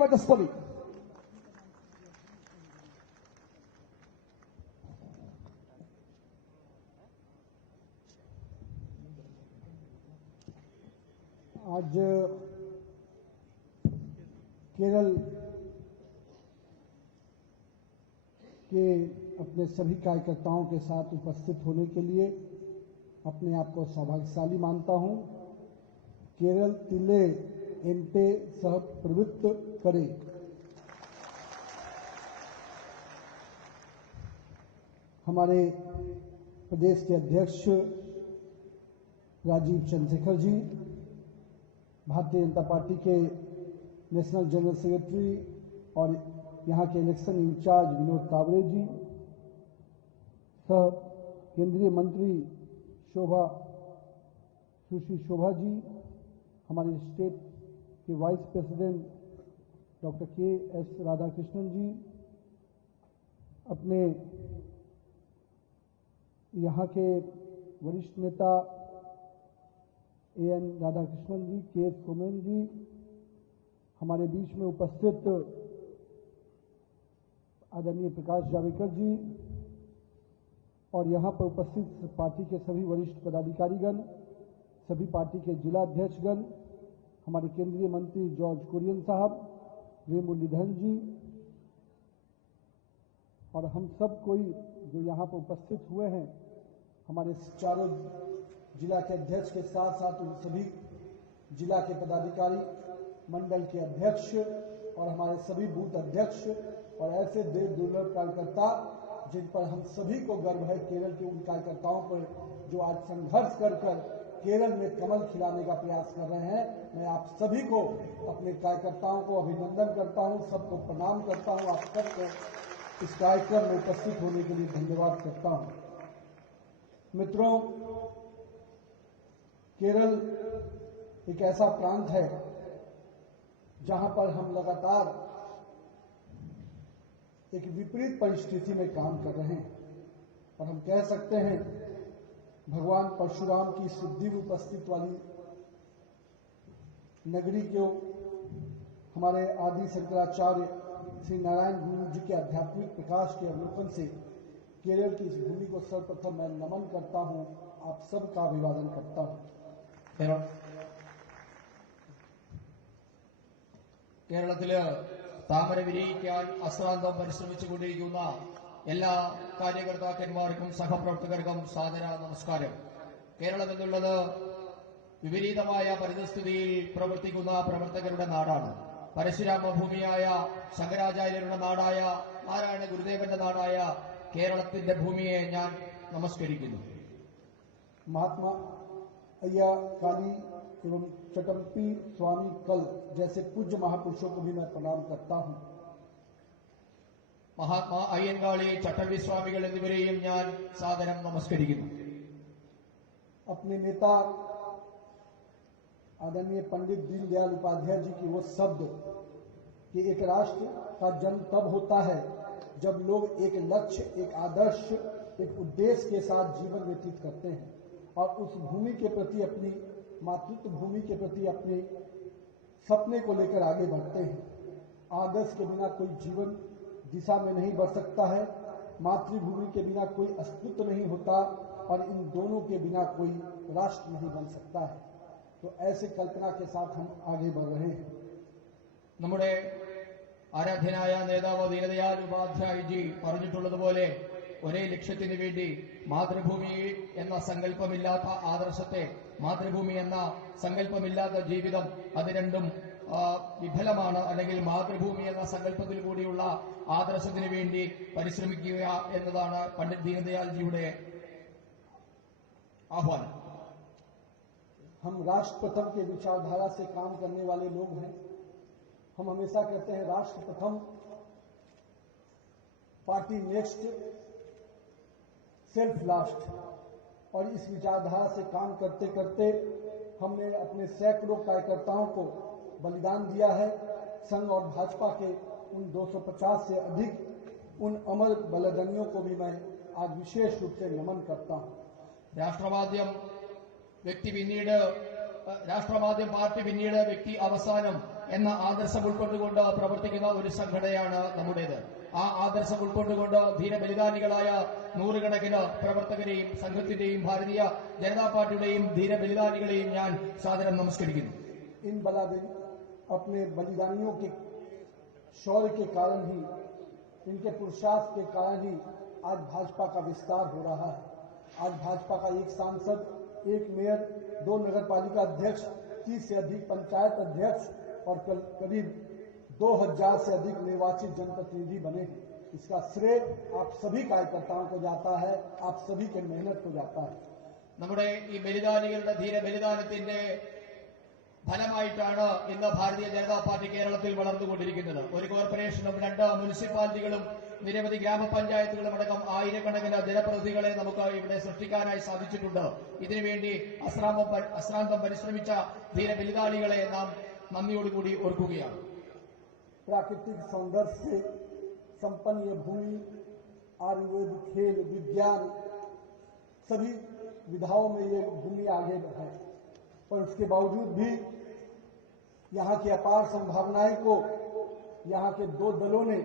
वाचस्पति। आज केरल के अपने सभी कार्यकर्ताओं के साथ उपस्थित होने के लिए अपने आप को सौभाग्यशाली मानता हूं। केरल तिले एंटे सह प्रवृत्त करे। हमारे प्रदेश के अध्यक्ष राजीव चंद्रशेखर जी, भारतीय जनता पार्टी के नेशनल जनरल सेक्रेटरी और यहां के इलेक्शन इंचार्ज विनोद कावरे जी, सह केंद्रीय मंत्री सुश्री शोभा जी, हमारे स्टेट के vice president doctor K S. Radhakrishnan ji, अपने यहां के वरिष्ठ नेता A.N. राधाकृष्णन जी, के सोमेन जी, हमारे बीच में उपस्थित आदरणीय प्रकाश जावड़ेकर जी और यहां पर उपस्थित पार्टी के सभी वरिष्ठ पदाधिकारीगण, सभी पार्टी के जिला अध्यक्षगण, हमारे केंद्रीय मंत्री जॉर्ज कुरियन साहब, वे मुरलीधरन जी और हम सब कोई जो यहां पर उपस्थित हुए हैं, हमारे चारों जिला के अध्यक्ष के साथ साथ उन सभी जिला के पदाधिकारी, मंडल के अध्यक्ष और हमारे सभी बूथ अध्यक्ष और ऐसे देश दुर्लभ कार्यकर्ता जिन पर हम सभी को गर्व है, केरल के उन कार्यकर्ताओं पर जो आज संघर्ष कर केरल में कमल खिलाने का प्रयास कर रहे हैं। मैं आप सभी को, अपने कार्यकर्ताओं को अभिनंदन करता हूं, सबको प्रणाम करता हूं, आप सबको इस कार्यक्रम में उपस्थित होने के लिए धन्यवाद करता हूं। मित्रों, केरल एक ऐसा प्रांत है जहां पर हम लगातार एक विपरीत परिस्थिति में काम कर रहे हैं और हम कह सकते हैं भगवान परशुराम की सिद्धि में उपस्थित वाली नगरी को हमारे आदि शंकराचार्य श्री नारायण गुरु जी के आध्यात्मिक प्रकाश के अवलोकन से केरल की इस भूमि को सर्वप्रथम मैं नमन करता हूं, आप सबका अभिवादन करता हूं। കേരളത്തില് താമര വിരിയിക്കാൻ അശ്രാന്തം പരിശ്രമിച്ചുകൊണ്ടിരിക്കുന്ന എല്ലാ കാര്യകർത്താക്കന്മാർക്കും സഹപ്രവർത്തകർക്കും സാദര നമസ്കാരം. കേരളം എന്നുള്ളത് വിപരീതമായ പരിതസ്ഥിതിയിൽ പ്രവർത്തിക്കുന്ന പ്രവർത്തകരുടെ നാടാണ്. പരശുരാമ ഭൂമിയായ ശങ്കരാചാര്യരുടെ നാടായ നാരായണ ഗുരുദേവന്റെ നാടായ കേരളത്തിന്റെ ഭൂമിയെ ഞാൻ നമസ്കരിക്കുന്നു. महात्मा अय्या काली एवं चटम्पी स्वामी कल जैसे पूज्य महापुरुषों को भी मैं प्रणाम करता हूं. മഹാത്മാ അയ്യൻകാളി, ചട്ടമ്പി സ്വാമികൾ എന്നിവരെയും ഞാൻ സാദരം നമസ്കരിക്കുന്നു. अपने नेता आदरणीय पंडित दीनदयाल उपाध्याय जी की वो शब्द कि एक राष्ट्र का जन्म तब होता है जब लोग एक लक्ष्य, एक आदर्श, एक उद्देश्य के साथ जीवन व्यतीत करते हैं और उस भूमि के प्रति, अपनी मातृत्व भूमि के प्रति अपने सपने को लेकर आगे बढ़ते हैं. आदर्श के बिना कोई जीवन दिशा में नहीं बढ़ सकता है, मातृभूमि के बिना कोई अस्तित्व नहीं होता और इन दोनों के बिना कोई राष्ट्र नहीं बन सकता है. तो ऐसे कल्पना के साथ हम आगे बढ़ रहे हैं. നമ്മുടെ ആരാധ്യനായ നേതാവ് ദീനദയാൽ ഉപാധ്യായജി പറഞ്ഞിട്ടുള്ളതുപോലെ ഒരേ ലക്ഷ്യത്തിന് വേണ്ടി മാതൃഭൂമി എന്ന സങ്കല്പമില്ലാത്ത ആദർശത്തെ, മാതൃഭൂമി എന്ന സങ്കല്പമില്ലാത്ത ജീവിതം, അത് രണ്ടും വിഫലമാണ്. അല്ലെങ്കിൽ മാതൃഭൂമി എന്ന സങ്കല്പത്തിൽ കൂടിയുള്ള ആദർശത്തിന് വേണ്ടി പരിശ്രമിക്കുക എന്നതാണ് പണ്ഡിറ്റ് ദീനദയാൽജിയുടെ ആഹ്വാനം. हम राष्ट्र प्रथम के विचारधारा से काम करने वाले लोग हैं. हम हमेशा कहते हैं राष्ट्र प्रथम, पार्टी नेक्स्ट, सेल्फ लास्ट. और इस विचारधारा से काम करते करते हमने अपने सैकड़ों कार्यकर्ताओं को बलिदान दिया है. संघ और भाजपा के उन 250 से अधिक उन अमर बलिदानियों को भी मैं आज विशेष रूप से नमन करता हूं. രാഷ്ട്രവാദ്യം പാർട്ടി പിന്നീട് വ്യക്തി അവസാനം എന്ന ആദർശം ഉൾക്കൊണ്ടുകൊണ്ട് പ്രവർത്തിക്കുന്ന ഒരു സംഘടനയാണ് നമ്മുടേത്. ആ ആദർശം ഉൾക്കൊണ്ടുകൊണ്ട് ധീരബലിദാനികളായ നൂറുകണക്കിന് പ്രവർത്തകരെയും സംഘത്തിന്റെയും ഭാരതീയ ജനതാ പാർട്ടിയുടെയും ധീരബലിദാനികളെയും ഞാൻ സാദരം നമസ്കരിക്കുന്നു. इन अपने बलिदानियों के शौर्य के कारण ही, इनके पुरुषार्थ के कारण ही आज भाजपा का विस्तार हो रहा है। आज भाजपा का एक सांसद, एक मेयर, 2 नगरपालिका अध्यक्ष, 30 से अधिक पंचायत अध्यक्ष और करीब 2000 से अधिक निर्वाचित जनप्रतिनिधि बने हैं। इसका श्रेय आप सभी कार्यकर्ताओं को जाता है, आप सभी के मेहनत को जाता है। നമ്മുടെ ഈ ബലിദാനികളുടെ ധീര ബലിദാനത്തിന്റെ ഫലമായിട്ടാണ് ഇന്ന് ഭാരതീയ ജനതാ പാർട്ടി കേരളത്തിൽ വളർന്നുകൊണ്ടിരിക്കുന്നത്. ഒരു കോർപ്പറേഷനും 2 മുനിസിപ്പാലിറ്റികളും നിരവധി ഗ്രാമപഞ്ചായത്തുകളും അടക്കം ആയിരക്കണക്കിന് ജനപ്രതിനിധികളെ നമുക്ക് ഇവിടെ സൃഷ്ടിക്കാനായി സാധിച്ചിട്ടുണ്ട്. ഇതിനുവേണ്ടി അശ്രാന്തം പരിശ്രമിച്ച ധീര ബലിദാനികളെ നാം നന്ദിയോടുകൂടി ഓർക്കുകയാണ്. प्राकृतिक सौंदर्य से संपन्न ये भूमि आयुर्वेद, खेल, विज्ञान सभी विधाओं में ये भूमि आगे है, पर उसके बावजूद भी यहाँ की अपार संभावनाएं को यहाँ के 2 दलों ने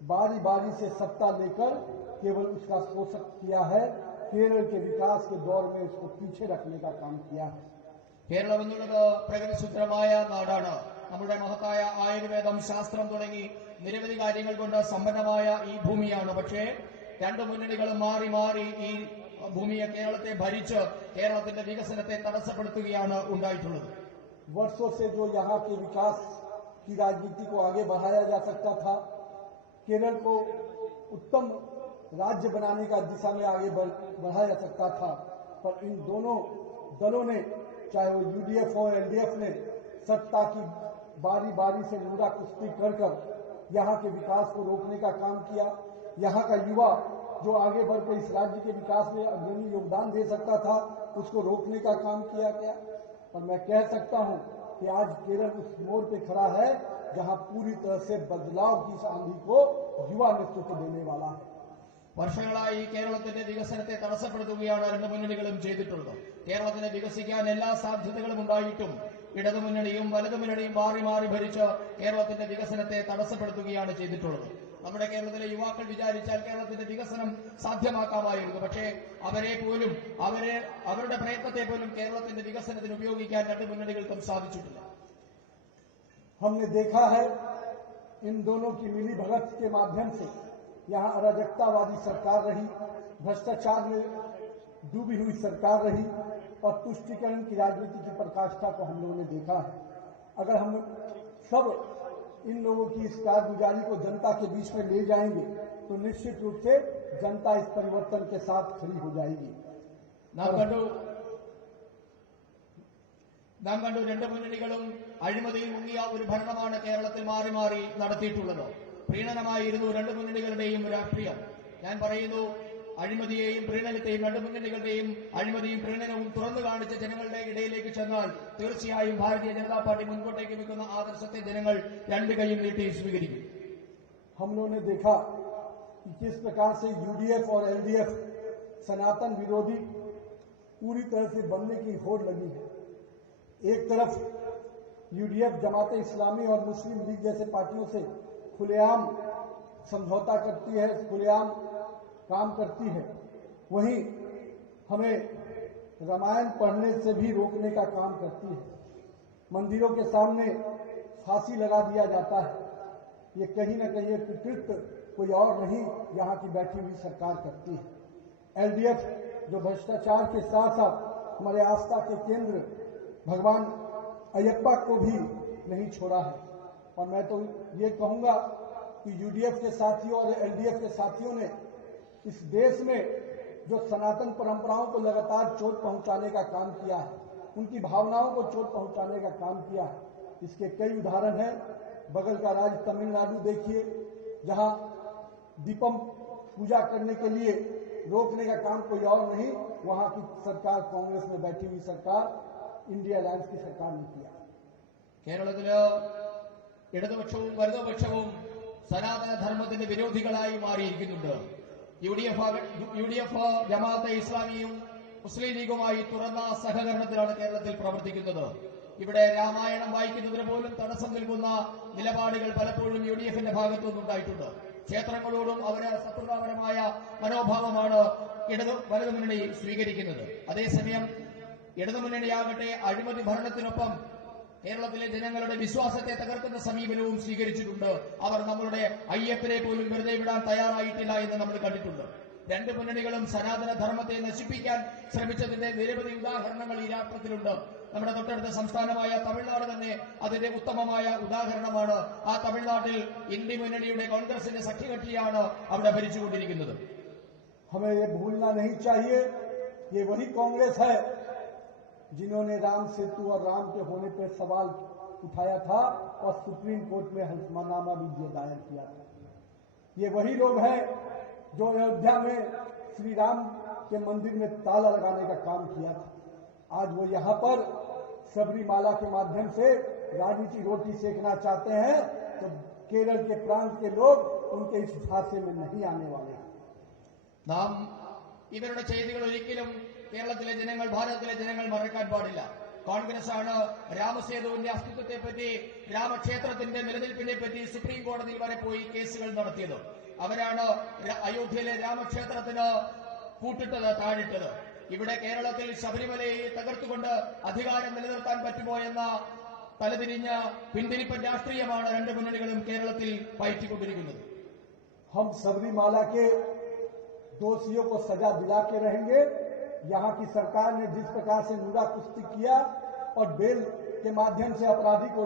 बारी बारी से सत्ता लेकर केवल उसका शोषण किया है। केरल के विकास के दौर में उसको पीछे रखने का काम किया है। കേരളം എന്നുള്ളത് പ്രകൃതിശുദ്ധമായ നാടാണ്. നമ്മുടെ മഹത്തായ ആയുർവേദം, ശാസ്ത്രം തുടങ്ങി നിരവധി കാര്യങ്ങൾ കൊണ്ട് സമ്പന്നമായ ഈ ഭൂമിയാണ്. പക്ഷേ 2 മുന്നണികളും മാറി മാറി ഈ ഭൂമിയെ, കേരളത്തെ ഭരിച്ച് കേരളത്തിന്റെ വികസനത്തെ തടസ്സപ്പെടുത്തുകയാണ് ഉണ്ടായിട്ടുള്ളത്. वर्षों से जो यहाँ के विकास की राजनीति को आगे बढ़ाया जा सकता था, केरल को उत्तम राज्य बनाने का दिशा में आगे बढ़ाया जा सकता था, पर इन दोनों दलों ने, चाहे वो यूडीएफ हो एलडीएफ ने, सत्ता की बारी बारी से लूड़ा कुश्ती कर यहाँ के विकास को रोकने का काम किया। यहाँ का युवा जो आगे बढ़कर इस राज्य के विकास में अग्रणी योगदान दे सकता था, उसको रोकने का काम किया गया। और मैं कह सकता हूं कि आज केरल उस मोड़ पे खड़ा है जहां पूरी तरह से बदलाव की आंधी को युवा नेतृत्व देने वाला है। വർഷങ്ങളായി കേരളത്തിന്റെ വികസനത്തെ തടസ്സപ്പെടുത്തുകയാണ് 2 മുന്നണികളും ചെയ്തിട്ടുള്ളത്. കേരളത്തിന് വികസിക്കാൻ എല്ലാ സാധ്യതകളും ഉണ്ടായിട്ടും ഇടതുമുന്നണിയും വലതുമുന്നണിയും മാറി മാറി ഭരിച്ച് കേരളത്തിന്റെ വികസനത്തെ തടസ്സപ്പെടുത്തുകയാണ് ചെയ്തിട്ടുള്ളത്. നമ്മുടെ കേരളത്തിലെ യുവാക്കൾ വിചാരിച്ചാൽ കേരളത്തിന്റെ വികസനം സാധ്യമാക്കാമായിരുന്നു. പക്ഷേ അവരുടെ പ്രയത്നത്തെ പോലും കേരളത്തിന്റെ വികസനത്തിന് ഉപയോഗിക്കാൻ 2 മുന്നണികൾക്കും സാധിച്ചിട്ടില്ല. हमने देखा है इन दोनों की मिली भगत के माध्यम से यहाँ अराजकतावादी सरकार रही, भ्रष्टाचार में डूबी हुई सरकार रही और तुष्टीकरण की राजनीति की पराकाष्ठा को हम लोगों ने देखा है। अगर हम सब इन लोगों की इस कारगुजारी को जनता के बीच में ले जाएंगे तो निश्चित रूप से जनता इस परिवर्तन के साथ खड़ी हो जाएगी। നാം കണ്ടു 2 മുന്നണികളും അഴിമതിയിൽ മുങ്ങിയ ഒരു ഭരണമാണ് കേരളത്തിൽ മാറി മാറി നടത്തിയിട്ടുള്ളത്. പ്രീണനമായിരുന്നു 2 മുന്നണികളുടെയും രാഷ്ട്രീയം. ഞാൻ പറയുന്നു, അഴിമതിയെയും പ്രീണനത്തെയും 2 മുന്നണികളുടെയും അഴിമതിയും പ്രീണനവും തുറന്നു കാണിച്ച ജനങ്ങളുടെ ഇടയിലേക്ക് ചെന്നാൽ തീർച്ചയായും ഭാരതീയ ജനതാ പാർട്ടി മുൻപോട്ടേക്ക് വെക്കുന്ന ആദർശത്തെ ജനങ്ങൾ 2 കൈയും നീട്ടി സ്വീകരിക്കും. हम लोगों ने देखा कि किस प्रकार से यूडीएफ और एलडीएफ सनातन विरोधी पूरी तरह से बनने की होड़ लगी है। एक तरफ यूडीएफ जमाते इस्लामी और मुस्लिम लीग जैसे पार्टियों से खुलेआम समझौता करती है, खुलेआम काम करती है, वहीं हमें रामायण पढ़ने से भी रोकने का काम करती है। मंदिरों के सामने फांसी लगा दिया जाता है। ये कहीं न कहीं कृतित्व कोई और नहीं, यहाँ की बैठी हुई सरकार करती है। एलडीएफ जो भ्रष्टाचार के साथ साथ हमारे आस्था के केंद्र भगवान अयप्पा को भी नहीं छोड़ा है। और मैं तो ये कहूंगा कि यूडीएफ के साथियों और एलडीएफ के साथियों ने इस देश में जो सनातन परंपराओं को लगातार चोट पहुंचाने का काम किया है, उनकी भावनाओं को चोट पहुंचाने का काम किया है, इसके कई उदाहरण हैं। बगल का राज्य तमिलनाडु देखिए, जहां दीपम पूजा करने के लिए रोकने का काम कोई और नहीं, वहां की सरकार, कांग्रेस में बैठी हुई सरकार, इंडिया अलायंस की सरकार ने किया। കേരളത്തില് ഇടതുപക്ഷവും വലതുപക്ഷവും സനാതന ധർമ്മത്തിന്റെ വിരോധികളായി മാറിയിരിക്കുന്നുണ്ട്. യുഡിഎഫ് ജമാഅത്തെ ഇസ്ലാമിയും മുസ്ലിം ലീഗുമായി തുറന്ന സഹകരണത്തിലാണ് കേരളത്തിൽ പ്രവർത്തിക്കുന്നത്. ഇവിടെ രാമായണം വായിക്കുന്നതിന് പോലും തടസ്സം നൽകുന്ന നിലപാടുകൾ പലപ്പോഴും UDF-ന്റെ ഭാഗത്തുനിന്നുണ്ടായിട്ടുണ്ട്. ക്ഷേത്രങ്ങളോടും അവര് ശത്രുതാപരമായ മനോഭാവമാണ് വലതുമുന്നണി സ്വീകരിക്കുന്നത്. അതേസമയം ഇടതുമുന്നണിയാകട്ടെ അഴിമതി ഭരണത്തിനൊപ്പം കേരളത്തിലെ ജനങ്ങളുടെ വിശ്വാസത്തെ തകർക്കുന്ന സമീപനവും സ്വീകരിച്ചിട്ടുണ്ട്. അവർ നമ്മളുടെ അയ്യപ്പനെ പോലും വെറുതെ വിടാൻ തയ്യാറായിട്ടില്ല എന്ന് നമ്മൾ കണ്ടിട്ടുണ്ട്. രണ്ട് മുന്നണികളും സനാതന ധർമ്മത്തെ നശിപ്പിക്കാൻ ശ്രമിച്ചതിന്റെ നിരവധി ഉദാഹരണങ്ങൾ ഈ രാഷ്ട്രത്തിലുണ്ട്. നമ്മുടെ തൊട്ടടുത്ത സംസ്ഥാനമായ തമിഴ്നാട് തന്നെ അതിന്റെ ഉത്തമമായ ഉദാഹരണമാണ്. ആ തമിഴ്നാട്ടിൽ ഇന്ത്യ മുന്നണിയുടെ കോൺഗ്രസിന്റെ സഖ്യകക്ഷിയാണ് അവിടെ ഭരിച്ചുകൊണ്ടിരിക്കുന്നത്. हमें ये भूलना नहीं चाहिए, ये वही कांग्रेस है जिन्होंने राम सेतु और राम के होने पर सवाल उठाया था और सुप्रीम कोर्ट में हल्फनामा भी दायर किया था। ये वही लोग हैं जो अयोध्या में श्री राम के मंदिर में ताला लगाने का काम किया था। आज वो यहाँ पर सबरीमाला के माध्यम से रानी की रोटी सेकना चाहते हैं, तो केरल के प्रांत के लोग उनके इस झांसे में नहीं आने वाले हैं। നാം ഇവരുടെ ചെയ്തികൾ ഒരിക്കലും കേരളത്തിലെ ജനങ്ങൾ, ഭാരതത്തിലെ ജനങ്ങൾ മറക്കാൻ പാടില്ല. കോൺഗ്രസ് ആണ് രാമസേതുവിന്റെ അസ്തിത്വത്തെപ്പറ്റി, രാമക്ഷേത്രത്തിന്റെ നിലനിൽപ്പിനെ പറ്റി സുപ്രീം കോടതിയിൽ വരെ പോയി കേസുകൾ നടത്തിയത്. അവരാണ് അയോധ്യയിലെ രാമക്ഷേത്രത്തിന് കൂട്ടിട്ടത്, താഴിട്ടത്. ഇവിടെ കേരളത്തിൽ ശബരിമലയെ തകർത്തുകൊണ്ട് അധികാരം നിലനിർത്താൻ പറ്റുമോ എന്ന തലതിരിഞ്ഞ പിന്തിരിപ്പൻ രാഷ്ട്രീയമാണ് രണ്ട് മുന്നണികളും കേരളത്തിൽ പയറ്റിക്കൊണ്ടിരിക്കുന്നത്. हम सबरीमाला के दोषियों को सजा दिला के रहेंगे। यहाँ की सरकार ने जिस प्रकार से नूरा कुश्ती किया और बेल के माध्यम से अपराधी को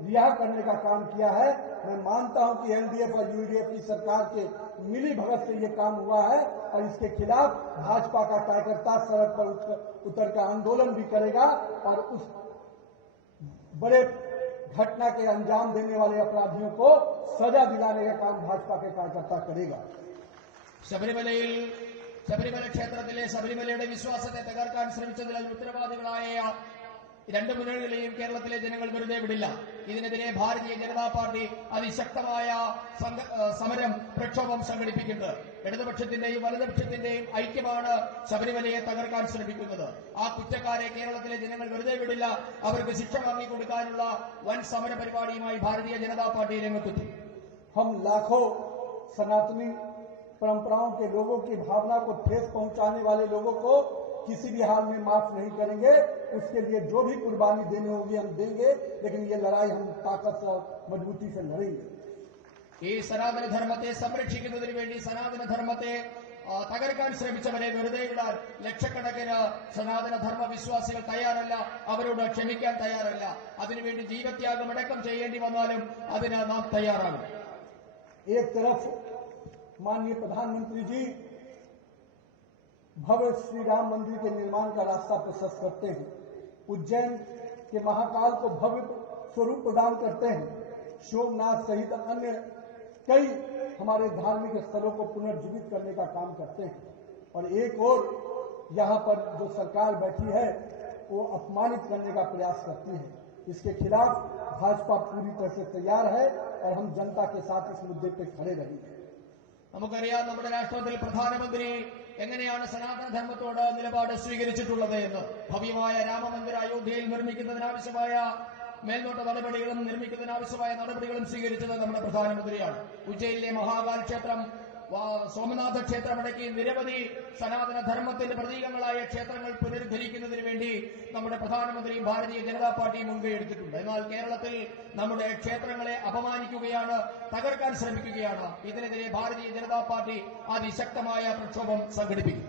रिहा करने का काम किया है, मैं मानता हूं कि LDF और UDF की सरकार के मिली भगत से ये काम हुआ है और इसके खिलाफ भाजपा का कार्यकर्ता सड़क पर उतर कर आंदोलन भी करेगा और उस बड़े घटना के अंजाम देने वाले अपराधियों को सजा दिलाने का काम भाजपा के कार्यकर्ता करेगा। ശബരിമല ക്ഷേത്രത്തിലെ ശബരിമലയുടെ വിശ്വാസത്തെ തകർക്കാൻ ശ്രമിച്ചതിൽ ഉത്തരവാദികളായ രണ്ട് മുന്നണികളെയും കേരളത്തിലെ ജനങ്ങൾ വെറുതെ വിടില്ല. ഇതിനെതിരെ ഭാരതീയ ജനതാ പാർട്ടി അതിശക്തമായ സമരം, പ്രക്ഷോഭം സംഘടിപ്പിക്കുന്നത്. ഇടതുപക്ഷത്തിന്റെയും വലതുപക്ഷത്തിന്റെയും ഐക്യമാണ് ശബരിമലയെ തകർക്കാൻ ശ്രമിക്കുന്നത്. ആ കുറ്റക്കാരെ കേരളത്തിലെ ജനങ്ങൾ വെറുതെ വിടില്ല. അവർക്ക് ശിക്ഷ വാങ്ങിക്കൊടുക്കാനുള്ള വൻ സമര പരിപാടിയുമായി ഭാരതീയ ജനതാ പാർട്ടി രംഗത്തെത്തി. हम लाखों सनातनी परंपराओं के लोगों की भावना को ठेस पहुंचाने वाले लोगों को किसी भी हाल में माफ नहीं करेंगे। उसके लिए जो भी कुर्बानी देनी होगी हम देंगे, लेकिन ये लड़ाई हम ताकत और मजबूती से लड़ेंगे। ഈ സനാതന ധർമ്മത്തെ സംരക്ഷിക്കുന്നതിന് വേണ്ടി, സനാതന ധർമ്മത്തെ തകർക്കാൻ ശ്രമിച്ചവരെ വെറുതെ വിടാൻ ലക്ഷക്കണക്കിന് സനാതന ധർമ്മ വിശ്വാസികൾ തയ്യാറല്ല. അവരോട് ക്ഷമിക്കാൻ തയ്യാറല്ല. അതിനുവേണ്ടി ജീവത്യാഗം അടക്കം ചെയ്യേണ്ടി വന്നാലും അതിന് നാം തയ്യാറാകും. एक तरफ माननीय प्रधानमंत्री जी भव्य श्री राम मंदिर के निर्माण का रास्ता प्रशस्त करते हैं, उज्जैन के महाकाल को भव्य स्वरूप प्रदान करते हैं, सोमनाथ सहित अन्य कई हमारे धार्मिक स्थलों को पुनर्जीवित करने का काम करते हैं, और एक और यहाँ पर जो सरकार बैठी है वो अपमानित करने का प्रयास करती है। इसके खिलाफ भाजपा पूरी तरह से तैयार है और हम जनता के साथ इस मुद्दे पर खड़े रहेंगे। നമുക്കറിയാം, നമ്മുടെ രാഷ്ട്രത്തിൽ പ്രധാനമന്ത്രി എങ്ങനെയാണ് സനാതന ധർമ്മത്തോട് നിലപാട് സ്വീകരിച്ചിട്ടുള്ളത് എന്ന്. ഭവ്യമായ രാമമന്ദിര അയോധ്യയിൽ നിർമ്മിക്കുന്നതിനാവശ്യമായ മേൽനോട്ട നടപടികളും നിർമ്മിക്കുന്നതിനാവശ്യമായ നടപടികളും സ്വീകരിച്ചത് നമ്മുടെ പ്രധാനമന്ത്രിയാണ്. ഉജ്ജയിലെ മഹാകാൽ ക്ഷേത്രം, സോമനാഥ ക്ഷേത്രമടക്കി നിരവധി സനാതന ധർമ്മത്തിന്റെ പ്രതീകങ്ങളായ ക്ഷേത്രങ്ങൾ പുനരുദ്ധരിക്കുന്നതിന് വേണ്ടി നമ്മുടെ പ്രധാനമന്ത്രിയും ഭാരതീയ ജനതാ പാർട്ടിയും മുൻകൈ എടുത്തിട്ടുണ്ട്. എന്നാൽ കേരളത്തിൽ നമ്മുടെ ക്ഷേത്രങ്ങളെ അപമാനിക്കുകയാണ്, തകർക്കാൻ ശ്രമിക്കുകയാണ്. ഇതിനെതിരെ ഭാരതീയ ജനതാ പാർട്ടി അതിശക്തമായ പ്രക്ഷോഭം സംഘടിപ്പിക്കും.